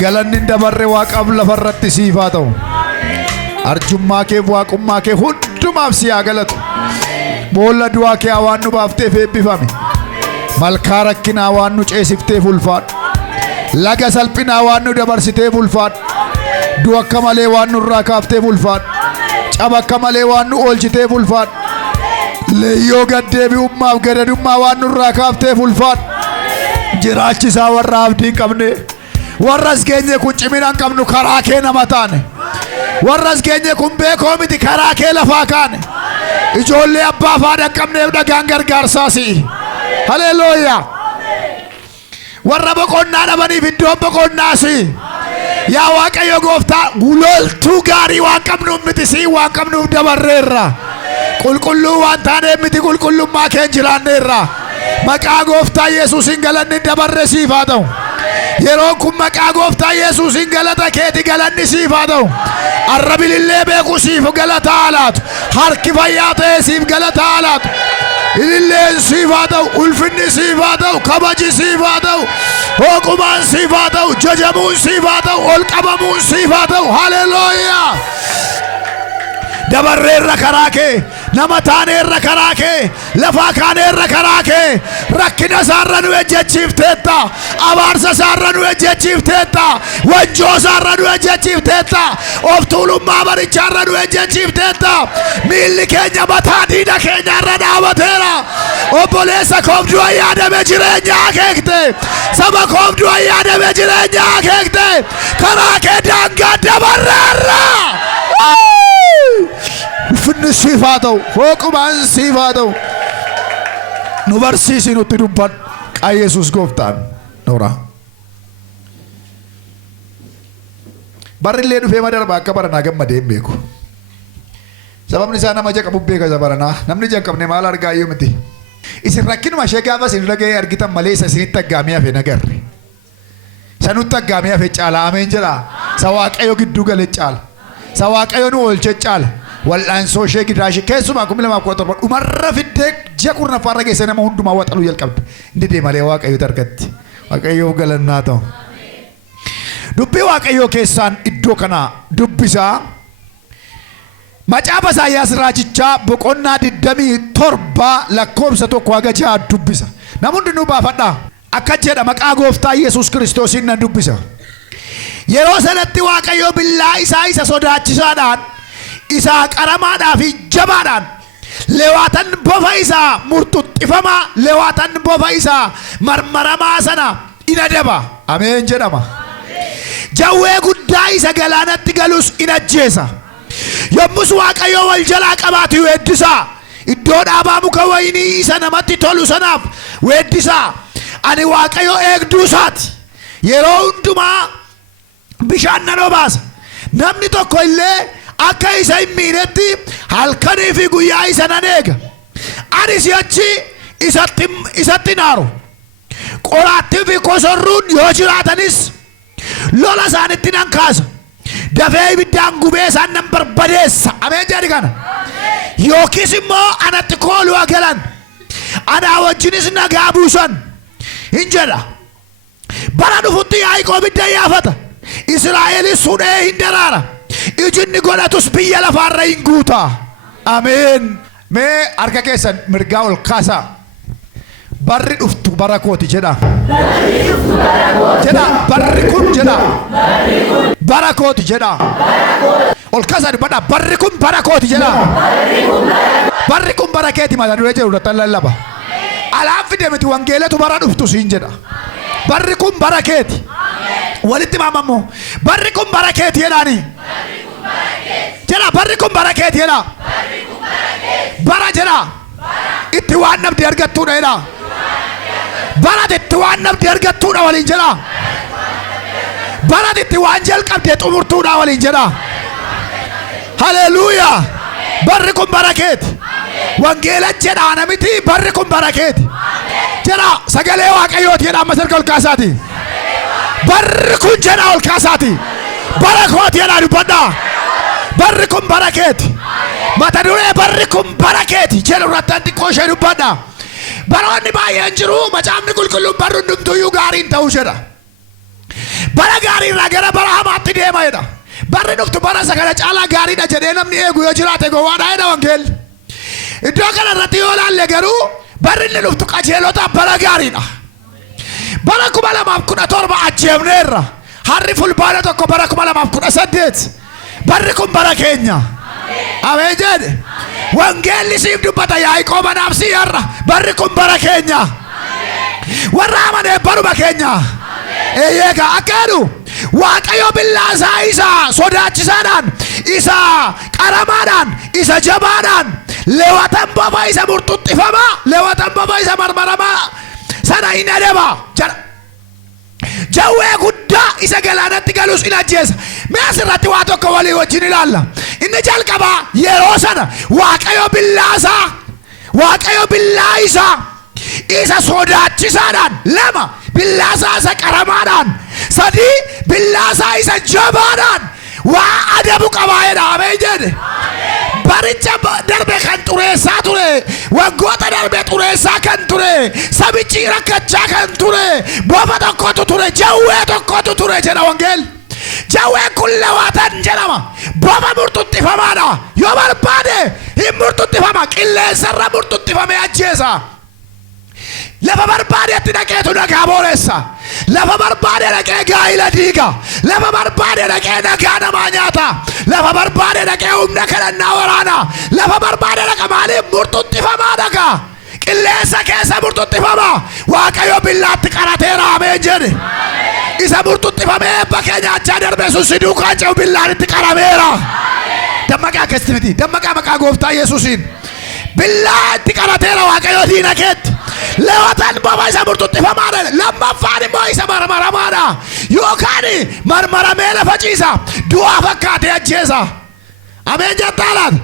galanni dabarre waaqaaf lafarratti siif haa ta'u. Arjummaa kee waaqummaa kee hundumaaf si haa galatu. Boolla du'aa kee waan nu baafteef eebbifame. Malkaa rakkinaa waan nu ceesifteef ulfaadhu. Laga salphinaa waan nu dabarsiteef ulfaadhu. Du'a akka malee waan nurraa kaafteef ulfaadhu. Caba akka malee waan nu oolchiteef ulfaadhu. Leeyyoo gaddeebi'ummaaf gadadummaa waan nurraa kaafteef ulfaadhu. Jiraachisaa warra abdii hin qabne, warras keenya kun cimina hin qabnu karaa kee nama taane, warras keenya kun beekoo miti karaa kee lafaa kaane. Ijoollee abbaa fi haadha hin qabneef dhagaan gargaarsaa si'i. Haleluuyaa. Warra boqonnaa dhabaniif iddoon boqonnaa si'i. Yaa Waaqayyo Gooftaa, loltuu gaarii waan qabnuuf miti si'i waan qabnuuf dabarreerra. Qulqulluu waan taaneef miti qulqullummaa kee jiraanneerra. Maqaa Gooftaa Yesuusin galanni dabarre siif haa ta'u. Yeroon kun maqaa Gooftaa Yesuusin galata keeti galanni siif haa ta'u. Arrabi ilillee beeku siif galata haa laatu. Harki fayyaa ta'e siif galata haa laatu. Ililleen siif haa ta'u. Ulfinni siif haa ta'u. Kabaji siif haa ta'u. Hooqumaan siif haa ta'u. Jajamuun siif haa ta'u. Ol qabamuun siif haa ta'u. Haleluuyaa. Dabarreerra karaa kee, nama taaneerra karaa kee, lafaa kaaneerra karaa kee. Rakkina isaarra nu ejjechiifteetta, abaarsa isaarra nu ejjechiifteetta, wanjoo isaarra nu ejjechiifteetta, of tuulummaa barichaarra nu ejjechiifteetta. Miilli keenya mataa diina keenyaarra dhaabateera. Obboleessa koof du'a yaadame jireenyaa keekte, saba koof du'a yaadame jireenyaa keekte. Karaa kee daangaa dabarreerra. Ulfinni siif haa ta'u. Hooqumaan siif haa ta'u. Nu barsiisi nutti dubbadhu. Qaa Yesuus Gooftaan noora. Barrillee dhufee madarba akka baranaa gammadee hin beeku. Sababni isaa nama ija qabu beeka isa baranaa. Namni ija hin qabne maal argaa iyyuu miti. Isin rakkinuma ishee gaafa isin dhaga'ee argitan malee isa isinitti aggaamee hafe nagarre. Isa nutti aggaamee hafe caala. Ameen jedhaa. Isa Waaqayyo gidduu gale caala. Isa Waaqayyo nu oolche caala. Wal'aansoo ishee gidaashee keessumaa 2017 dhumarra fiddee ji'a kurnaffaa geesse nama hundumaa waxaluu jalqabde. Inni deemalee Waaqayyooti argatti. Waaqayyoo galannaa ta'u. Dubbii Waaqayyoo keessaan iddoo kana dubbisaa. Macaafa Isaayyaas raajichaa boqonnaa 27 lakkoobsa 1-6 dubbisa. Namni hundinuu baafadhaa. Akka jedha maqaa Gooftaa Yesuus Kiristoosiin nan dubbisa. Yeroo sanatti Waaqayyoo billaa isaa isa sodaachisaadhaan, isaa qaramaadhaa fi jabaadhaan, lewaatan bofa isaa murtuxxifamaa, lewaatan bofa isaa marmaramaa sana in adaba. Ameen jedhama. Jawwee guddaa isa galaanatti galus in ajjeesa. Yommus Waaqayyo wal jalaa qabaatu weeddisaa. Iddoo dhaabaa muka waynii isa namatti tolu sanaaf weeddisaa. Ani Waaqayyo eegduu isaati. Yeroo hundumaa bishaan nan obaasa. Namni tokko illee akka isa hin miinetti halkanii fi guyyaa isa nan eega. Ani si'achi isatti naaru. Qoraattii fi kosorruun yoo jiraatanis lola isaanitti nan kaasa. Dafee ibiddaan gubee isaan nan barbadeessa. Ameen jedhi kana. Yookiis immoo anatti kooluu agalan, anaa wajjinis nagaa buusan hin jedha. Bara dhufutti Yaaqoob ibidda yaafata, Israa'elis hudhee hin daraara, ijinni godhatus biyya lafaarra hin guuta. Ameen. Mee harka keessan mirgaa ol kaasaa. Barri dhuftu bara kooti jedha. Jedha barri kun jedha. Bara kooti jedha. Ol kaasaa dubbadha. Barri kun bara kooti jedha. Barri kun bara keeti mata duree jedhu irratti lallaba. Alaan fide miti wangeelatu bara dhuftu siin jedha. Barri kun bara keeti. Walitti maamammoo barri kun bara keeti jedhaani. Jedha barri kun bara keeti jedha. Bara jedha. Itti waan namni argattuudha jedha. Bara itti waan namni argattuudha waliin jedha. Bara itti waan jalqabdee xumurtuudha waliin jedha. Haleluuyaa. Barri kun bara keeti. Wangeela jedhaa namiti barri kun bara keeti. Jedha sagalee Waaqayyooti jedha amma sarka ol kaasaati. Barri kun jedha ol kaasaati. Bara kooti jedha dubbadhaa. Barri kun bara keeti. Mata duree barri kun bara keeti jedhu irratti xiqqoo ishee dubbadhaa. Baroonni baay'een jiru, macaafni qulqulluun barri hundumtuyyuu gaariin ta'uu jedha. bara gaarii irraa gara bara hamaatti deema jedha. Barri dhuftu bara isa kana caalaa gaariidha jedhee namni eegu yoo jiraate gowwaadha jedha wangeelli. Iddoo kana irratti yoo laalle garuu barri inni dhuftu qajeelota bara gaariidha. Bara 2017 ajjeefneerra. Harri fulbaana tokko bara 2018. Barri kun bara keenya. Ameen jedhe. Wangeelli siif dubbata Yaaqooba naafsi yarra. Barri kun bara keenya. Warra amanee baruma keenya. Eeyyega akkaanu Waaqayyo billaasaa isa sodaachisaadhaan, isa qaramaadhaan, isa jabaadhaan, Lewatan bofa isa murtuxxifamaa, Lewatan bofa isa marmaramaa sana hin adaba jedha. Jawwee guddaa isa galaanatti galus in ajjeesa. Mee asirratti waa tokko walii wajjin ilaalla. Inni jalqabaa yeroo sana Waaqayyo billaasaa, Waaqayyo billaa isa sodaachisaadhaan, lama billaasaa isa qaramaadhaan, sadii billaasaa isa jabaadhaan waa adabu qabaayedha. Ameen jedhe. Baricha darbe kan xureessaa ture, waggoota darbe xureessaa kan ture, sabichi rakkachaa kan ture, bofa tokkotu ture, jawwee tokkotu ture jedha wangeelli. Jawween kun Lewatan jedhama. Bofa murtuxxifamaadha. Yoo barbaade hin murtuxxifama. Qilleensarra murtuxxifamee ajjeesa. Lafa barbaadeetti dhaqeetu nagaa booressa. Lafa barbaade dhaqee gaa'ila diiga. Lafa barbaade dhaqee nagaa namaa nyaata. Lafa barbaade dhaqee humna kadhannaa waraana. Lafa barbaade dhaqa maaliif murtuxxifamaa dhaqa. Qilleensa keessa murtuxxifama. Waaqayyo billaatti qarateera. Ameen jedhe. Isa murtuxxifamee eebba kee nyaachaa darbe sun si duukaan ce'u billaanitti qarameera. Dammaqaa keessatti miti. Dammaqaa maqaa gooftaa Yesuusiin. Billaatti qarateera Waaqayyo diina keetti. Lewatan bofa isa murtuxxifamaadha. Lammaffaan immoo isa marmaramaadha. Yookaan marmaramee lafa ciisa. Du'aa fakkaatee ajjeesa. Ameen jettaalaat.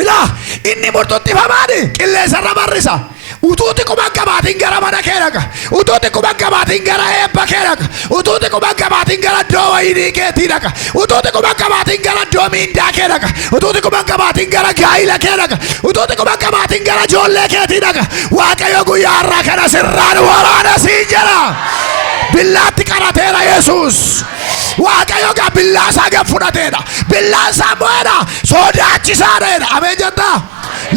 Ilaa inni murtuxxifamaadhi qilleensarra barrisa. Utuuti quban qabaatiin gara mana kee dhaqa. Utuuti quban qabaatiin gara eebba kee dhaqa. Utuuti quban qabaatiin gara iddoo wayinii keetii dhaqa. Utuuti quban qabaatiin gara iddoo miindaa kee dhaqa. Utuuti quban qabaatiin gara gaa'ila kee dhaqa. Utuuti quban qabaatiin gara ijoollee keetii dhaqa. Waaqayyo guyyaa har'aa kana sirraan waraana siin jedha. Billaatti qarateera Yesuus. Waaqayyo gaa billaasaa gad fudhateedha. Billaasaa mo'eedha. Sodaachisaadheedha. Ameen jettaa.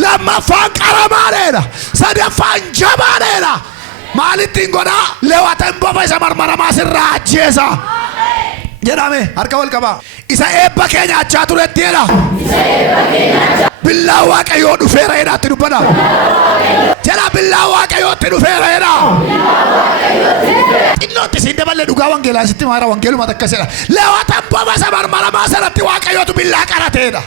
Lammaffaan qaramaadheedha. Sadaffaan jabaadheedha. Maalittiin godhaa? Lewatan bofa isa marmaramaa sirraa ajjeesa jedhame. Harka wal qabaa. Isa eebba kee nyaachaa turettiidha. Billaa Waaqayyoo dhufeera jedhaatti dubbata. Jedha billaa Waaqayyootti dhufeera jedha. Xinnootti siin dabalee dhugaa wangeelaa sitti maara wangeeluma takkasedha. Lewatan bofa isa marmaramaa sanatti Waaqayyootu billaa qarateedha.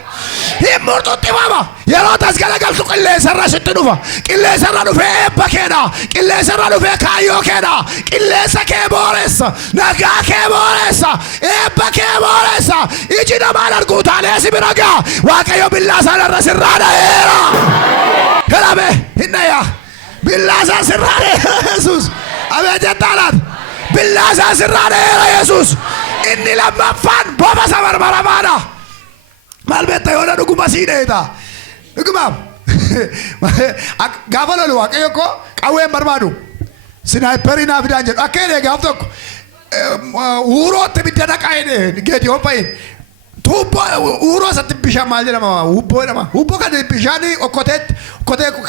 Hin murtuxxifama. Yeroo tas galagaltu qilleensarra sitti dhufa. Qilleensarra dhufee eebba keedha. Qilleensarra dhufee kaayyoo keedha. Qilleensa kee booressa. Nagaa kee booressa. Eebba kee booressa. Iji namaan arguu taalee si bira gaa. Waaqayyo billaa sanarra sirraa dha'eera. Helame hinnaya. Billaa isaa sirraa dha'eera Yesuus. Ameen jettaalaat. Billaa isaa sirraa dha'eera Yesuus. Inni lammaffaan bofa isa marmaramaadha. Maal beektaa yoo dhuguma sii dheeta. Dhugumaaf. Gaafa lolu Waaqayyo koo qawween barbaadu. Sinaayiperii naaf fidaan jedhu. Akka jedhee gaaf tokko uurootti ibidda naqaa jedhee Geediyoon fa'iin. Uuroo isatti bishaan maal jedhama? Hubboo jedhama. Hubboo kan bishaan okkotee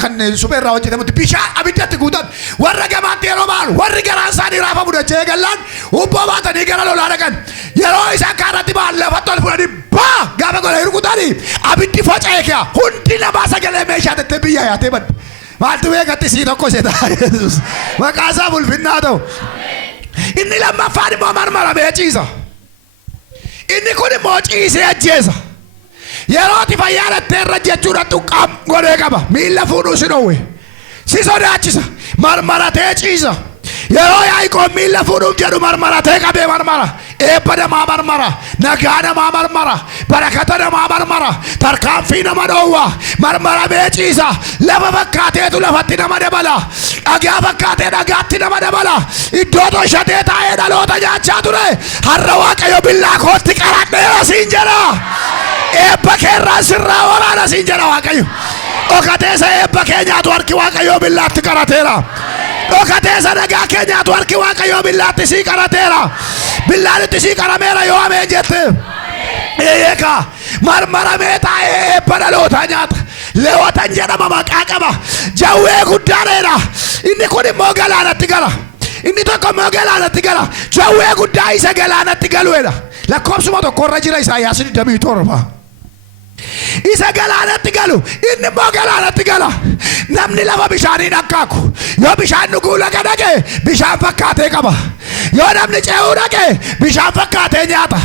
kan suphee irraa hojjetamutti bishaan abiddatti guutan. Warra gamaatti yeroo ba'an warri garaan isaanii raafamu dachee gallaan hubboo baatanii gara lolaa dhaqan. Yeroo isaan kaarratti ba'an lafatti ol fudhanii baa gaafa gola hirkutanii abiddi faca'ee kee hundi namaa sagalee meeshaa tettee biyya yaatee badde. Maaltu beekatti sii tokko seetaa Yesuus. Maqaa isaa ulfinnaa ta'u. Inni lammaffaan immoo marmaramee ciisa. Inni kun immoo ciisee ajjeesa. Yerooti fayyaadattee irra jechuudha tuqqaam godhee qaba. Miilla fuudhuu si dhowwe. Si sodaachisa. Marmaratee ciisa. Yeroo Yaaqoob miilla fuudhuuf jedhu marmaratee qabee marmara. Eebba namaa marmara. Nagaa namaa marmara. Barakata namaa marmara. Tarkaanfii nama dhoowwa. Marmaramee ciisa. Lafa fakkaateetu lafatti nama dabala. Dhagaa fakkaatee dhagaatti nama dabala. Iddoo toshatee taa'ee dhaloota nyaachaa ture. Har'a Waaqayyo billaa kootti qaradheera siin jedha. Eebba keerraa sirraa waraana siin jedha Waaqayyo. Dhokateessa eebba kee nyaatu harki Waaqayyo billaatti qarateera. Dhokateessa nagaa kee nyaatu harki Waaqayyo billaatti sii qarateera. billaan itti sii qarameera yoo ameen jette. Eeka marmaramee taa'ee badaloota nyaata. Leewwatan jedhama maqaa qaba. Jawwee guddaadha. Inni kun immoo galaanatti gala. Inni tokko immoo galaanatti gala. Jawwee guddaa isa galaanatti galuudha. Lakkoofsuma tokkorra jira Isaayyaas 27. Isa galaanatti galu. Inni immoo galaanatti gala. Namni lafa bishaanii dhakkaaku. Yoo bishaan dhuguu laga dhaqe bishaan fakkaatee qaba. Yoo namni ce'uu dhaqe bishaan fakkaatee nyaata.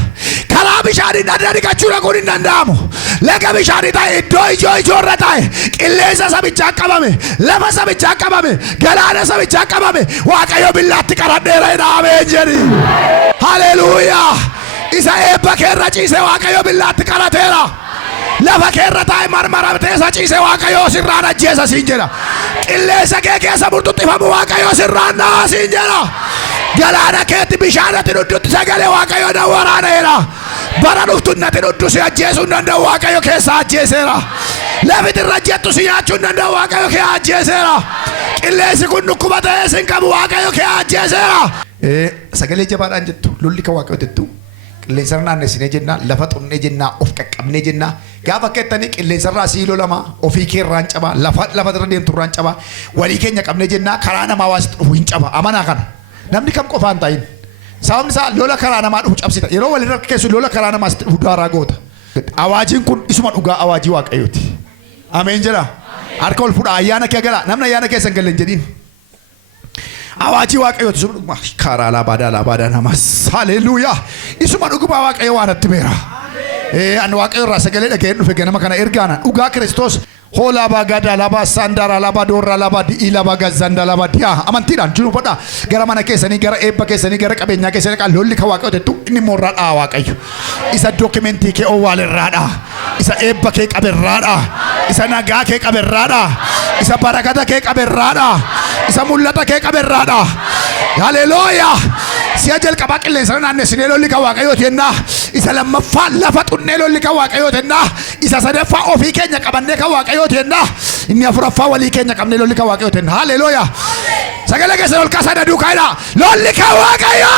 Karaa bishaanii dhadha dhiqachuu dhaquun hin danda'amu. Laga bishaanii ta'e iddoo ijoorra ta'e qilleensa sabichaa qabame, lafa sabichaa qabame, galaana sabichaa qabame. Waaqayyo billaatti qaradheera ameen jedhi. Haleluuyaa. Isa eebba keerra ciise Waaqayyo billaatti qarateera. Lafa keerra taa'e marmaramtee isa ciise Waaqayyo sirraan ajjeesa siin jedha. Qilleensa kee keessa murtuxxifamu Waaqayyo sirraan dha'a siin jedha. Galaana keetti bishaanatti dhudhutti sagalee Waaqayyo na waraaneera. Bara dhuftu natti dhudhu si ajjeesuu hin danda'u Waaqayyo keessa ajjeeseera. Lafti irra jettu si nyaachuu hin danda'u Waaqayyo kee ajjeeseera. Qilleensi kun dhukkuba ta'ee sin qabu Waaqayyo kee ajjeeseera. Sagalee jabaadhaan jettu lolli kan Waaqayyo jettu. Qilleensa naannessinee jenna, lafa xunnee jenna, of qaqqabnee jenna. Gaafa keettanii qilleensa irraa sii lolama, ofii kee irraan caba, lafa irra deemtu irraan caba. Walii keenya qabnee jenna, karaa namaa waan dhufu hin caba. Amanaa kana. Namni kam qofaan ta'in. Sababni isaa lola karaa namaa dhufu cabsita. Yeroo walirra keessu lola karaa namaa dhufu daaraa goota. Awaajiin kun isuma dhugaa awaajii Waaqayyooti. Ameen jedha. Harka ol fuudha ayyaana kee gala. Namni ayyaana keessa hin galle hin jedhiin. Awaajii Waaqayyooti isuma dhuguma. Karaa laabaadhaa namas. Haleluuyaa. Isuma dhuguma Waaqayyo waan itti beera. Ani Waaqayyo irraa sagalee dhaga'een dhufe ganama kana ergaana. Dhugaa Kiristoos. Hola bagada laba sandara laba dorra laba di laba gazanda laba dia amantiidhaan jiru fadha gara mana keessanii gara eebba keessanii gara qabeenyaa keessanii kan lolli kan Waaqayyo jettu inni morraadha Waaqayyo isa dokumentii kee owwaalirraadha isa eebba kee qaberraadha isa nagaa kee qaberraadha isa barakata kee qaberraadha isa mul'ata kee qaberraadha. Haleluuyaa. Siya jalqabaa qilleensa naannessinee lolli kan Waaqayyo jenna isa lammaffaa lafa xunnee lolli kan Waaqayyo jenna isa sadaffaa ofii keenya qabannee kan Waaqayyo jenna inni afuraffaa walii keenya qabnee lolli kan Waaqayyo jenna. Haleluuyaa. Sagalee keessa ol kaasaa daduu kaayidha. Lolli kan Waaqayyo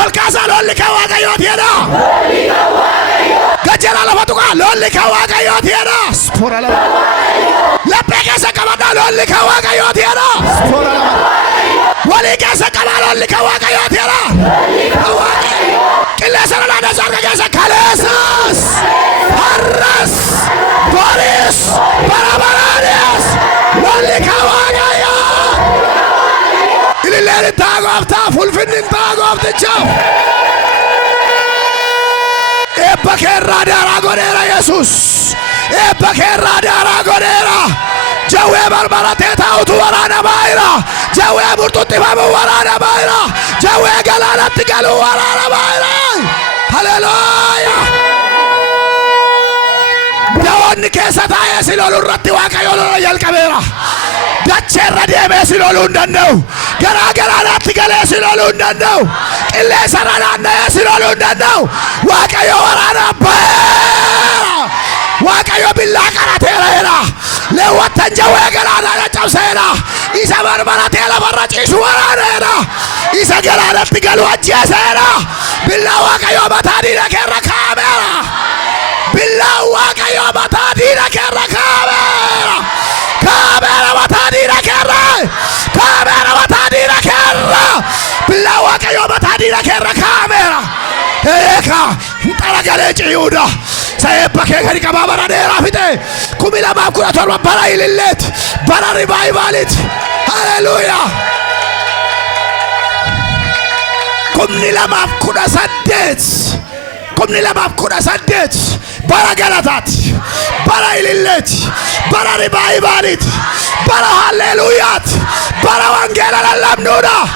ol kaasaa lolli kan Waaqayyo jenna. Gajjara lafa tuqaa lolli kan Waaqayyo jenna. Spoora lafa. Laphee keessa qabadhaa lolli kan Waaqayyo jenna. Spoora lafa. Walii keessa qabaa lolli kan Waaqayyo jenna. Qilleensa naannessa harka keessa kaleessas har'as boris barabaraanis lolli kan Waaqayyo. Ililleen hin ta'a gooftaaf ulfinni hin ta'a gooftichaaf. Eebba keerraa daaraa godheera Yesuus. Eebba keerraa daaraa godheera. Jawwee barbaratee taa'utu waraana baay'ira. Jawwee murtuxxifamu waraana baay'ira. Jawwee galaanatti galu waraana baay'ira. Haleluuyaa. Dawoonni keessa taa'ee si loluu irratti Waaqayyo lola jalqabeera. Dacheerra deemee si loluu hin danda'u. Garaa galaanaatti galee si loluu hin danda'u. Qilleensarra naanna'ee si loluu hin danda'u. Waaqayyo waraana baay'ira. Waaqayyo billaa qarateera. Leewwatan jawwee galaanaa cabseera. Isa barbaratee lafarra ciisu waraaneera. Isa galaanatti galu ajjeeseera. Billaa Waaqayyo mataa diina keerra kaa'ameera. Billaa Waaqayyo mataa diina keerra kaa'ameera. Kaa'ameera mataa diina keerra. Kaa'ameera mataa diina keerra. Billaa Waaqayyo mataa diina keerra kaa'ameera. Eeka xara galee ciyuudha. Saeebba kee gadi qabaa bara dheeraa fixe 2017 bara ililleeti bara rivaayivaaliiti. Haleluuyaa. 2018 bara galataati bara ililleeti bara rivaayivaaliiti bara haleluuyaati bara wangeela lallabnuudha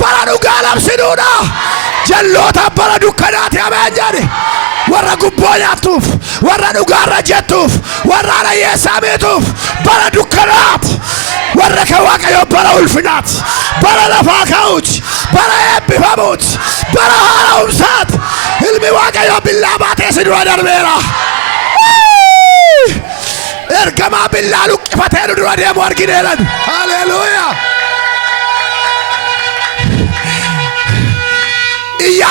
bara dhugaa labsinuudha jalloota bara dukkanaati ameen jedhi. Warra gubboo nyaatuuf warra dhugaarra jettuuf warra hiyyeessaa beetuuf bara dukkanaati warra kan Waaqayyo bara ulfinaati bara lafaa ka'uuti bara eebbifamuuti bara haara'umsaati ilmi Waaqayyo billaa baatee si dura darbeera. Ergamaa billaa luqqifatee nu dura deemu argineeran. Haleluuyaa.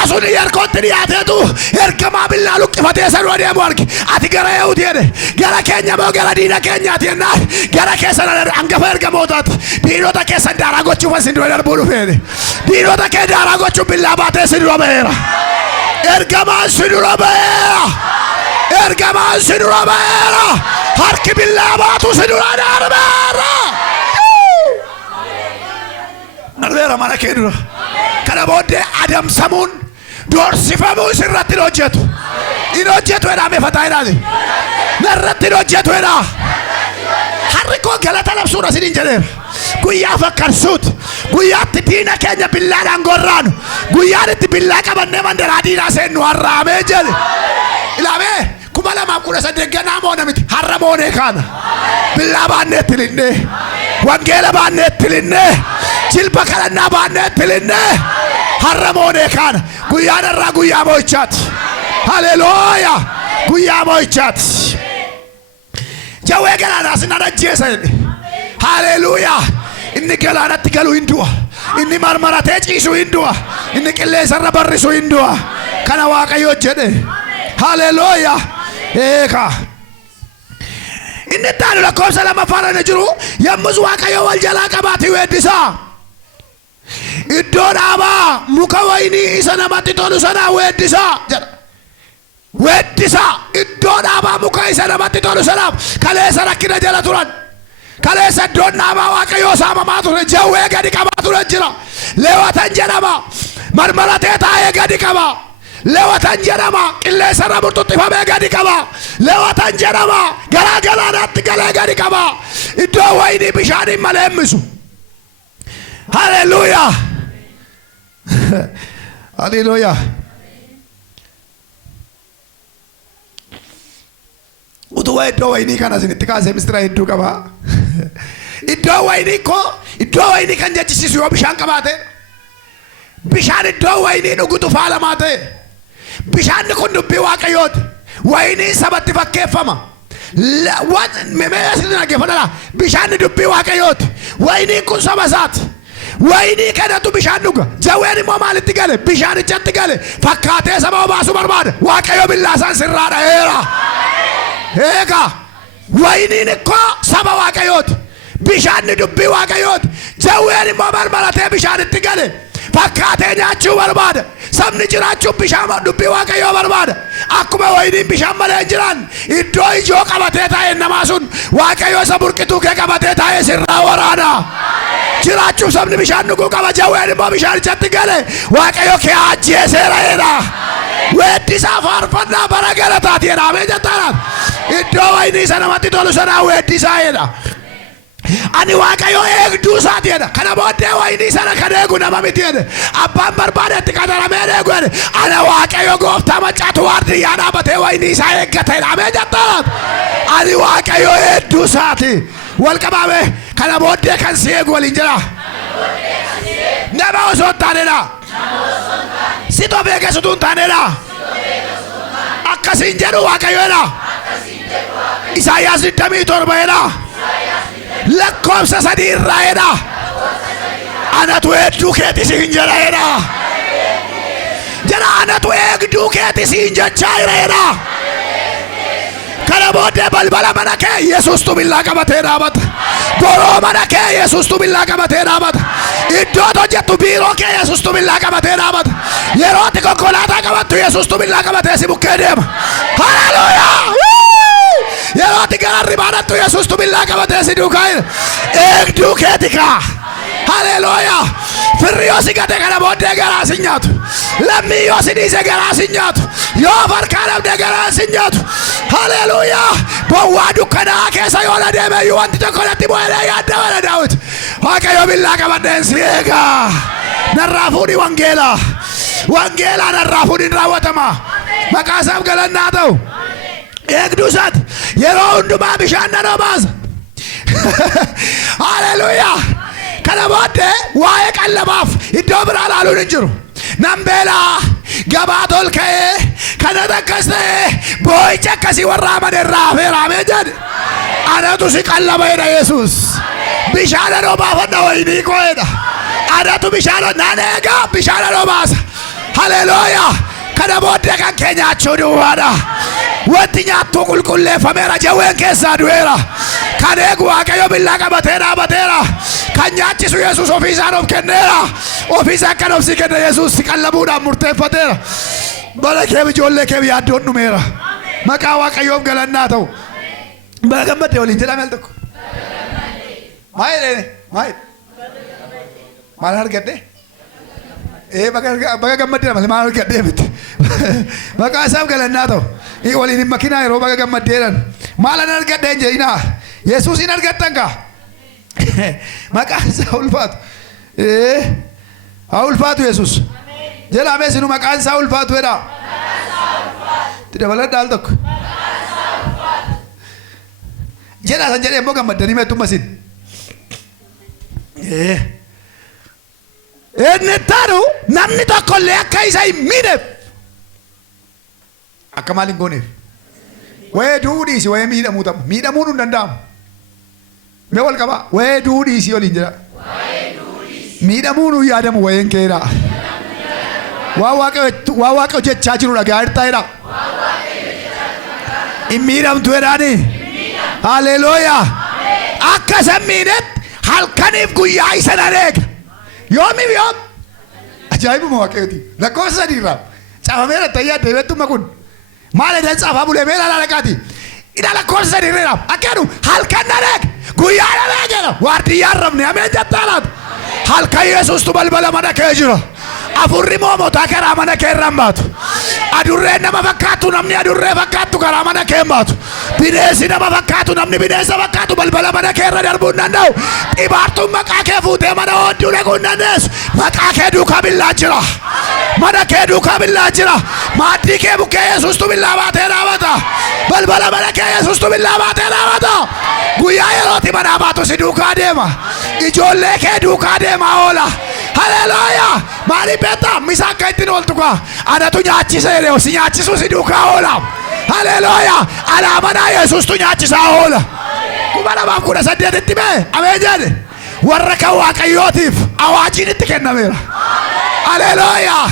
sun yarkotti dhiyaateetu ergamaa billaa luqqifatee san deemu arge. Ati gara Ehuud jedhe gara keenya moo gara diina keenyaati jennaan gara keessan hangafa ergamootaati. Diinota keessan daaraa gochuuf isin dura darbuu dhufeeni. Diinota kee daaraa gochuuf billaa baatee isin dura ba'eera. Ergamaan isin dura ba'eera. Ergamaan isin dura ba'eera. Harki billaa baatu isin dura darbeera. Darbeera mana kee dura. Kana booddee adamsamuun doorsifamuu isirratti hin hojjetu. Hin hojjetu jedhaa meefataa jedhaani. Narratti hin hojjetu jedhaa. Harri koo galata labsuudha isiniin jedheera. Guyyaa fakkarsuuti. Guyyaatti diina keenya billaadhaan gorraanu. Guyyaan itti billaa qabannee mandaraa diinaa seennu harraamee jedhe. Ilaamee 2018 ganaa moona miti harra moonee kaana. Billaa baannee itti linnee. Wangeela baannee itti linnee. Jilba kadhannaa baannee itti linnee. Harra moonee kaana. Guyyaan irraa guyyaa moo'ichaati. Haleluuya. Guyyaa moo'ichaati. Jawwee galaanaas nan ajjeesa jedhe. Haleluuya. Inni galaanatti galuu hin du'a. Inni marmaratee ciisuu hin du'a. Inni qilleensarra barrisuu hin du'a. Kana Waaqayyo jedhe. Haleluuya. Eeka. Inni taanu lakkoofsa lamaffaarra jiru yommus Waaqayyo wal jalaa qabaatee weeddisaa. Iddoo dhaabaa muka waynii isa namatti tolu sanaa weeddisaa jedha. Weeddisaa iddoo dhaabaa muka isa namatti tolu sanaaf kaleessa rakkina jala turan. Kaleessa iddoon dhaabaa Waaqayyoo saamamaa ture jawwee gadi qabaa ture jira. Leewwatan jedhama marmaratee taa'ee gadi qaba. Leewwatan jedhama qilleensarra burtuxxifamee gadi qaba. Leewwatan jedhama garaa galaanaatti galee gadi qaba. Iddoo waynii bishaaniin malee himmisu. Haleluuya. Haleluuya. Utuu iddoo waynii kana isinitti kaasee mistira hedduu qaba. Iddoo waynii koo iddoo waynii kan jechisiisu yoo bishaan qabaate bishaan iddoo waynii dhugutu faalamaa ta'e bishaanni kun dubbii Waaqayyooti. Waynii sabatti fakkeeffama. Bishaanni dubbii Waaqayyooti. Waynii kun saba isaati. Waynii kanatu bishaan dhuga. Jawween immoo maalitti gale? Bishaanichatti gale. Fakkaatee saba obaasuu barbaada. Waaqayyo billaasaan sirraa dha'eera. Eega wayniin ikkoo saba Waaqayyooti. Bishaanni dubbii Waaqayyooti. Jawween immoo marmaratee bishaanitti gale. Fakkaatee nyaachuu barbaada. Sabni jiraachuu bishaan dubbii Waaqayyoo barbaada. Akkuma wayniin bishaan malee hin jiraan iddoo ijoo qabatee taa'e namaa sun Waaqayyo isa burqituu kee qabatee taa'e sirraa waraana. Jiraachuu sabni bishaan dhuguu qaba. Jawween immoo bishaanichatti gale. Waaqayyo kee ajjeeseera jedha. Weeddisaa faarfannaa bara galataati jedha. Ameen jettaanaat. Iddoo waynii isa namatti tolu sanaa weeddisaa jedha. Ani Waaqayyo eegduu isaati jedha. Kana booddee waynii sana kan eegu nama miti jedhe. Abbaan barbaadetti qaxaramee eegu jedhe. Ana Waaqayyo gooftaa maccaatu waardiyyaa dhaabatee waynii isaa eeggata jedha. Ameen jettaanaat. Ani Waaqayyo eegduu isaati. Wal qabaame kana booddee kan si eegu waliin jira. Nama osoo hin taanedha. Si toof eeggasutu hin taanedha. Akkasiin jedhu Waaqayyoodha. Isaayyaas 27 lakkoofsa 3 irraa anatu eegduu keeti siin jedha. Jara anatu eegduu keeti siin jechaa jira. Kana booddee balbala mana kee Yesuustu billaa qabatee dhaabata. Boroo mana kee Yesuustu billaa qabatee dhaabata. Iddoo hojjettu biiroo kee Yesuustu billaa qabatee dhaabata. Yerootti konkolaataa qabattu Yesuustu billaa qabatee si bukkee deema. Haleluuyaa. Yerootti gara ribaadhattu Yesuustu billaa qabatee si duukaa jira. Eegduu keeti kaa. Haleluuyaa. Firri yoo si gate kana booddee garaa si nyaatu. Lammii yoo si dhiise garaa si nyaatu. Yoo farkaa dhabdee garaa si nyaatu. Haleluuyaa. Bowwaa dukkanaa keessa yoo na deeme iyyuu wanti tokko natti bu'ee yaadda wala Daawit. Waaqayyo billaa qabadheen si eegaa. Narraa fuudhi wangeelaa. Wangeelaa narraa fuudhiin raawwatama. Maqaa isaaf galannaa ta'u. Eegduu isaati. Yeroo hundumaa bishaan nan obaasa. Haleluuyaa. Kana booddee waa'ee qallabaaf iddoo biraa laaluun hin jiru. Nan beelaa gabaa tol ka'ee kanat akkas ta'ee boo'icha akkasii warra amaneerraa hafeera. Ameen jedhe. Anatu si qallaba jedha Yesuus. Bishaan obaafadha waynii koo jedha. Anatu bishaan nan eegaa bishaan obaasa. Hallelujah. Kana booddee kan kee nyaachuu duwwaadha. Wanti nyaattu qulqulleeffameera jawween keessaa du'eera. Kan eegu Waaqayyo billaa qabatee dhaabateera. Kan nyaachisu Yesuus ofiisaan of kenneera. Ofiisaan kan of si kenne Yesuus si qallabuudhaan murteeffateera. Bara kee ijoollee kee yaaddoon dhumeera. Maqaa Waaqayyoof galannaa ta'u. Baga gammadde waliin jedhame al tokko. Maal argadde? Baga gammadde maal argadde miti. Maqaa isaaf galannaa ta'u. Waliin hin makinaa yeroo baga gammaddeedhan. Maal argadde hin jedhinaa. Yesuus hin argattan kaa. Maqaan isaa ulfaatu. Haa ulfaatu Yesuus. Jedhamee sinu maqaan isaa ulfaatu jedha. Itti dabaladha al tokko. Jedha san jedhee immoo gammaddanii meetumma sin. Inni taanu namni tokkollee akka isa hin miidheef. Akka maal hin gooneef. Wayee duudhiisi wayee miidhamuu ta'a. Miidhamuun hin danda'amu. Mee wal qabaa wayee duudhiisi waliin jedha. Miidhamuun hin yaadamu wayeen keedha. Waan Waaqayyo jechaa jiru dhagaa hirtaa'edha. Hin miidhamtu jedhaanii. Hallelujah. Akka sammiinetti halkaniif guyyaa isa nan eega. Yoomiif yoom. Ajaa'ibuma Waaqayyooti. Lakkoofsa sadiirraa. Caafameera tayyaa deebi'ettuma kun. Maal edaan caafaa bulee mee ilaalaa dhaqaati. Ida lakkoofsa sadiirraa. Akkaanu halkan nan eega. Guyyaa nan eega. Waardiyyaan rabne ameen jettaa laata. Halkan Yesuustu balbala mana kee jira. Afurri moomotaa karaa mana kee irraan baatu. Adurreen nama fakkaatu namni adurree fakkaatu karaa mana kee hin baatu. Bineensi nama fakkaatu namni bineensa fakkaatu balbala mana kee irra darbuu hin danda'u. Dhibaartuun maqaa kee fuutee mana hoodduu dhaquu hin dandeessu. Maqaa kee duukaa billaa jira. Mana kee duukaa billaa jira. Maaddii kee bukkee Yesuustu billaa baatee dhaabata. Balbala mana kee Yesuustu billaa baatee dhaabata. Guyyaa yerooti manaa baatu si duukaa deema. Ijoollee kee duukaa deema oola. Hallelujah. Maali beta misa akka ittiin ooltu kaa. Anatu nyaachisa jedhee si nyaachisu si duukaa oola. Hallelujah. Alaamanaa Yesuustu nyaachisaa oola. 2018 mee ameen jedhe. Warra kan Waaqayyootiif awaajiin itti kennameera. Hallelujah.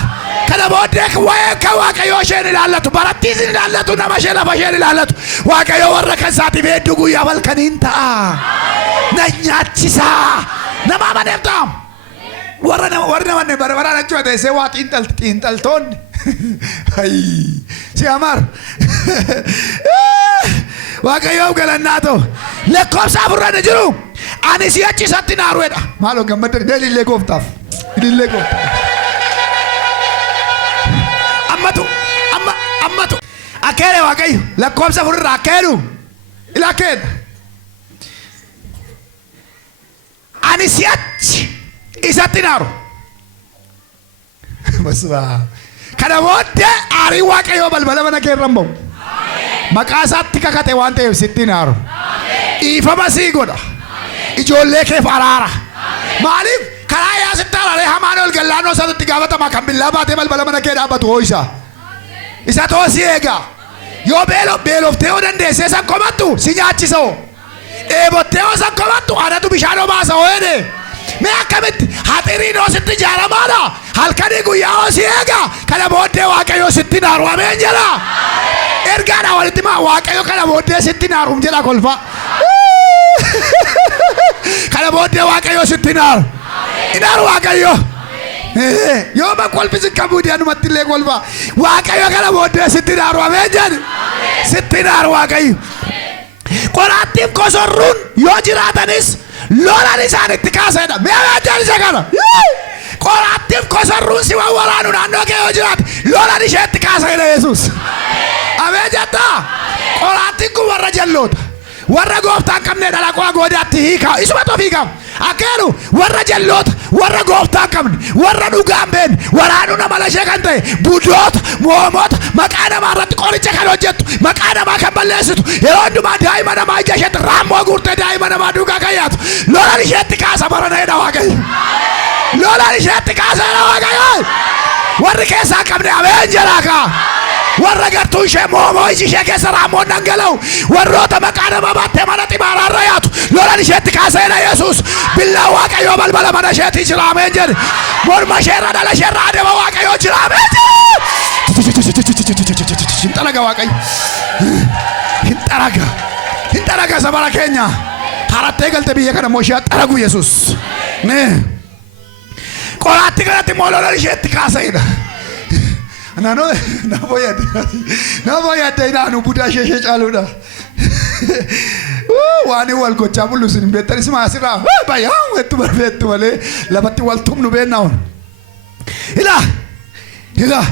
Kana booddee waa'ee kan Waaqayyoo isheen ilaallatu barattiisin ilaallatu nama ishee lafa isheen ilaallatu Waaqayyoo warra kan isaatiif hedduu guyyaa halkaniin ta'a. Na nyaachisaa. Nama amaneef ta'a. Warra namanne barbaraan achuma teessee waa xiinxaltoonni. Si amar. Waaqayyoof galannaa ta'u. Lakkoofsa afurraan jiru. Ani si achisatti naaruedha. Maaloo gammaddan ilillee gooftaaf. Ilillee gooftaaf. Ammatu. Akkeere Waaqayyo lakkoofsa afurraa akkeeru. Ila akkeen. Ani si achi isatti naaru. Masba. Kana booddee aarii Waaqayyoo balbala mana kee irra ba'u. Maqaa isaatti kakate waan ta'eef sitti naaru. Dhiifama sii godha. Ijoollee keef araara. Maaliif karaa yaasitti araaree hamaan ol gallaanoo isaatti gaafatama kan billaa baatee balbala mana kee dhaabbatu hoo isa toosii eega. Yoo beeloftee yoo dandeessee san komattu si nyaachisa hoo. Dheebottee yoo san komattu anatu bishaan obaasa hoo jedhe. Mee akkamitti haxiriin yoo sitti ijaaramaadha. Halkanii guyyaa yoo si eega. Kana booddee Waaqayyo sitti naaru ameen jedha. Ergaadha walitti maa Waaqayyo kana booddee sitti naaruum jedha kolfa. Kana booddee Waaqayyo sitti naaru. Inaaru Waaqayyo. Yoo kolfisi kabudi anumatti illee kolfa. Waaqayyo kana booddee sitti naaru ameen jedha. Sitti naaru Waaqayyo. Qoraattiif kosorruun yoo jiraatanis lolaan isaanitti kaasedha. Mee ameen isa kana. Qoraattiif kosorruun si waraanu naannoo kee yoo jiraate lolaan isheetti kaasedha Yesuus. Ameen jettaa. Qoraattiin kun warra jalloota. Warra gooftaan qabnee dhalaqaa goodaatti hiikaa. Isumatu of hiikaa. Akkeenu warra jalloota. Warra gooftaan qabne. Warra dhugaan beekne. Waraanuu nama lashee kan ta'e. Budoota. Moomota. Maqaa namaa irratti qoricha kan hojjettu. Maqaa namaa kan balleessitu. Yeroo hundumaa daa'ima namaa ija isheetti raammoo guurtee daa'ima namaa duukaa kan yaatu. Lolaan isheetti kaasa baraneedha Waaqayyo. Lolaan isheetti kaasa Waaqayyo. Warri keessaa qabne ameen jedhaa kaa. warra gartuu ishee moomoo ishee keessa raamoon dhangala'u warroota maqaa nama battee mana xibaaraarra yaatu lolan isheetti kaaseera Yesuus billaa Waaqayyoo balbala mana isheetii jira ameen jedhe morma isheerra dhala isheerra adeema Waaqayyoo jira ameen jedhe hintalaga Waaqayyo hintalaga sabara keenya harattee galte biyya kana mooshee xaragu Yesuus qoraatti kanatti moololan isheetti kaaseera na voy a deina no buda sheshe chaluda wani wal gocha bulusin bettaris masira baya wetu perfetto vale labatti wal tumnu benaun ila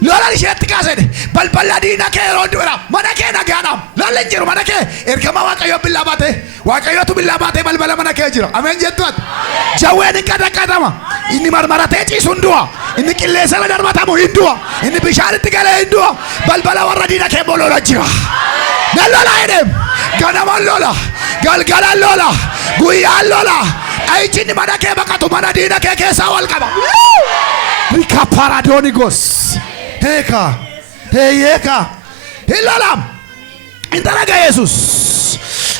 lola rishetti kasede balballa dina ke rondura manake na ganam lalle jiru manake erkama Waaqayyo billabate Waaqayyo tu billabate balbala manake jira amen jettuat jaweni kadakadama inni marmarate cisundua inni qilleensara darbatamu hindua inni bishaanitti galee hindua balbala warra dina ke bolola jira nalola edem ganama lola galgala lola guyyaa lola ayichinni manake bakatu mana dina ke keessa wal qaba rika paradonigos heka heyeka hilalam intalaga Yesus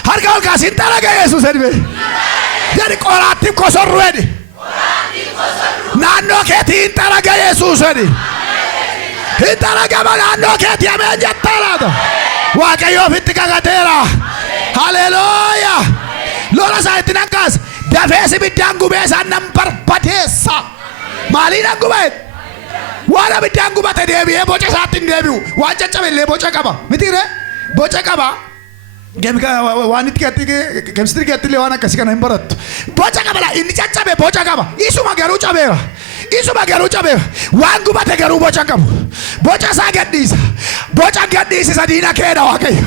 harka ol kaasi intalaga Yesus edbe jadi qoraatti kosorru edi naannoo keetii intalaga Yesus edi intalaga naannoo keetii ameen jettalaata Waaqayyoo fitti kakateera haleluuya lola saayitti nakkaas dafeesi biddaan gubee isaan nan barbadeessa maaliin an gubee wala biddaan gubate deebi'ee boca isaatti hin deebi'u waan caccabellee boca qaba mitire boca qaba waan itti keemistiri keettillee waan akkasii kana hin barattu boca qaba inni caccabe boca qaba isuma garuu cabeera waan gubate garuu boca qabu boca isaa gadhiisa boca gadhiisisa diina keedha Waaqayyo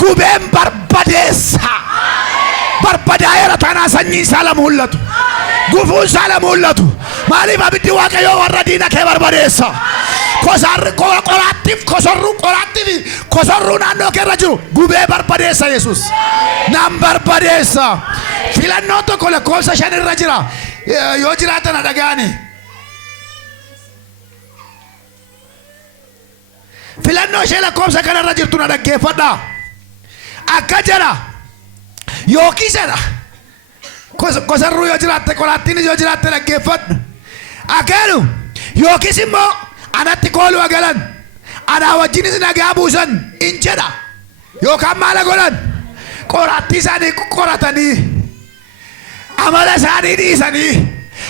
gubeen barbadeessa barbadaa'eera tanaa sanyii isaa lama mul'atu gufuun isaa lama mul'atu maaliif abiddi Waaqayyoo warra diina kee barbadeessa qoraattiif kosorruu naannoo keerra jiru gubee barbadeessa Yesuus nan barbadeessa filannoon tokko lakkoofsa 5 irra jira yoo jiraatan dhagaani filannoo ishee lakkoofsa kanarra jirtu na dhaggeeffadha akka jedha yookiisedha kosorruu yoo jiraatte qoraattiin yoo jiraatte dhaggeeffadhu akeenu yookiis immoo anatti kooluu agalan anaa wajjinis nagaa buusan in jedha yookaan maala godhan qoraattii isaanii qoratanii amala isaanii dhiisanii